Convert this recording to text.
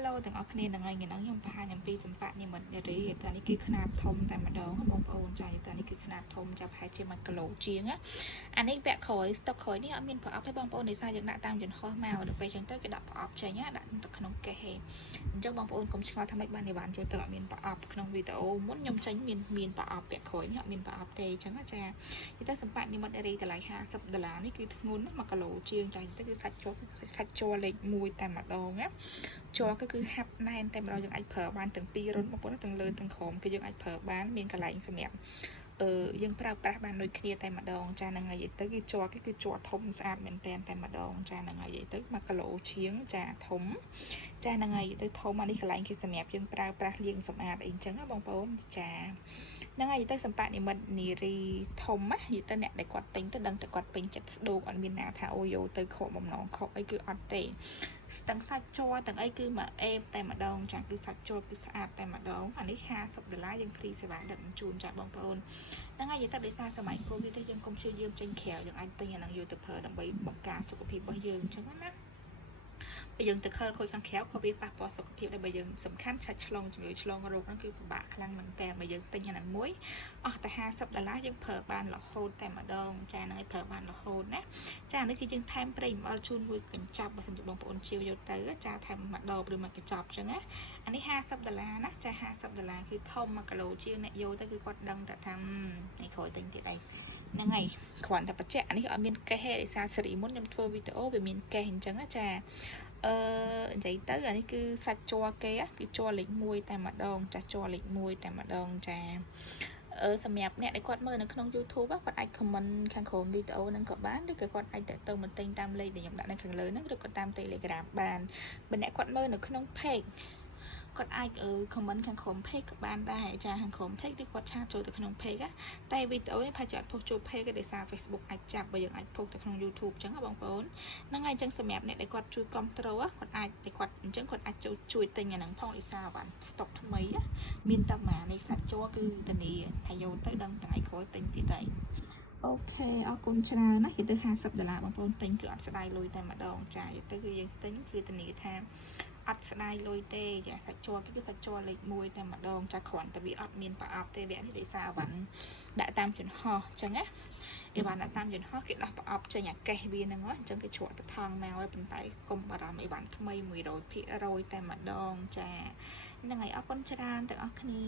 Hello ទាំងអស់គ្នាថ្ងៃនេះខ្ញុំបង្ហាញអំពីសម្បត្តិនិមិត្តនារីតែនេះគឺຂະຫນាតធំតែម្ដងបងប្អូនចាតែនេះគឺຂະຫນាតធំចាប់ប្រហែលជា1គីឡូជាងអានេះវគ្គក្រោយស្តុកក្រោយនេះអត់មានប្រអប់ទេបងប្អូនដោយសារយើងដាក់តាមយន្តហោះមកដល់ពេលចឹងទៅគេដាក់ប្រអប់ចេញដាក់ទៅក្នុងកេសឯងអញ្ចឹងបងប្អូនកុំឆ្ងល់ថាម៉េចបាននេះបានចូលទៅអត់មានប្រអប់ក្នុងវីដេអូមុនខ្ញុំចេញមានប្រអប់វគ្គក្រោយនេះអត់មានប្រអប់ទេអញ្ចឹងចានិយាយទៅសម្បត្តិនិមិត្តនារីតម្លៃ$50នេះគឺធ្ងន់1គីឡូជាងចាទៅគឺសាច់ជ័រលេខ1តែម្ដងណាជ័រគឺហាប់ណែនតែម្ដងយើងអាចប្រើបានទាំងពីររុនបងប្អូនទាំងលើទាំងក្រោមគឺយើងអាចប្រើបានមានកន្លែងសម្រាប់យើងប្រើប្រាស់បានដូចគ្នាតែម្ដងចាហ្នឹងហើយទៅគឺជ័រគឺជ័រធំស្អាតមែនតែម្ដងចាហ្នឹងហើយទៅ1គីឡូជាងចាធំចាហ្នឹងហើយទៅធំអានេះកន្លែងគេសម្រាប់យើងប្រើប្រាស់លាងសម្អាតអីចឹងណាបងប្អូនចាហ្នឹងហើយទៅសម្បត្តិនិមិត្តនារីធំណានិយាយទៅអ្នកដែលគាត់ទិញទៅដឹងតែគាត់ពេញចិត្តស្ដូកអត់មានណាថាអូយោទៅខកបំណងខកអីគឺអត់ទេទាំងសាច់ជ័រទាំងអីគឺមកអេបតែម្ដងចាគឺសាច់ជ័រគឺស្អាតតែម្ដងអានេះ$50យើងហ្វ្រីសេវាដឹកជញ្ជូនចាបងប្អូនហ្នឹងហើយទៅដោយសារសម័យកូវីដទេយើងកុំព្យាយាមចេញក្រៅយើងអាចទិញអាហ្នឹងយកទៅប្រើដើម្បីបង្ការសុខភាពរបស់យើងអញ្ចឹងណាបើយើងទៅខលខូចខាងក្រៅក៏វាប៉ះពាល់សុខភាពដែរបើយើងសំខាន់ឆាច់ឆ្លងជំងឺឆ្លងរោគហ្នឹងគឺពិបាកខ្លាំងមែនតើបើយើងទិញអាហ្នឹងមួយអស់តែ$50យើងប្រើបានរហូតតែម្ដងចាហ្នឹងហើយប្រើបានរហូតណាចានេះគឺយើងថែមប្រេងអំបិលជូនមួយកញ្ចប់បើសិនជាបងប្អូនជាវយកទៅចាថែមមួយដបឬមួយកញ្ចប់អញ្ចឹងណាអានេះ$50ណាចា$50គឺធំ1គីឡូជាងអ្នកយកទៅគឺគាត់ដឹងតែថានេះក្រោយទិញទៀតអីហ្នឹងហើយគ្រាន់តែបច្ចៈអានេះអត់មានកេសទេដោយសារសេរីមុនខ្ញុំធ្វើវីដេអូវាមានកេសអញ្ចឹងចានិយាយទៅអានេះគឺសាច់ជ័រគេគឺជ័រលេខ1តែម្ដងចាជ័រលេខ1តែម្ដងចាសម្រាប់អ្នកដែលគាត់មើលនៅក្នុង YouTube គាត់អាច comment ខាងក្រោមវីដេអូហ្នឹងក៏បានឬក៏គាត់អាចទៅមកទិញតាមលេខដែលខ្ញុំដាក់នៅខាងលើហ្នឹងឬក៏តាម Telegram បានបើអ្នកគាត់មើលនៅក្នុង page គាត់អាចcomment ខាងក្រោម page ក៏បានដែរចាខាងក្រោម page ឬគាត់ឆាតចូលទៅក្នុង page តែវីដេអូនេះប្រហែលជាអត់ផុសចូល page ទេដោយសារ Facebook អាចចាប់បើយើងអាចផុសទៅក្នុង YouTube អញ្ចឹងបងប្អូនហ្នឹងហើយអញ្ចឹងសម្រាប់អ្នកដែលគាត់ជួយគ្រប់ត្រូលគាត់អាចតែគាត់អញ្ចឹងគាត់អាចជួយទិញអាហ្នឹងផងដោយសារបាន stock ថ្មីមានតែម៉ានេះសាច់ជ័រគឺធានាថាយកទៅដឹងថ្ងៃក្រោយទិញទៀតហើយអូខេអរគុណច្រើនណាគេទៅ$50បងប្អូនទិញគឺអត់ស្ដាយលុយតែម្ដងចាទៅគឺយើងទិញគឺធានាថាអត់ស្ដាយលុយទេចាសាច់ជ័រគឺសាច់ជ័រលេខ1តែម្ដងចាគ្រាន់តែវាអត់មានប្រអប់ទេវានេះដោយសារវ៉ាន់ដាក់តាមយន្តហោះអញ្ចឹងណាគេបានដាក់តាមយន្តហោះគេដោះប្រអប់ចេញអាកេសវាហ្នឹងអញ្ចឹងគេជ្រក់ទៅថងមកហើយប៉ុន្តែកុំបារម្ភអីបានថ្មី100%តែម្ដងចាហ្នឹងហើយអរគុណច្រើនទាំងអស់គ្នា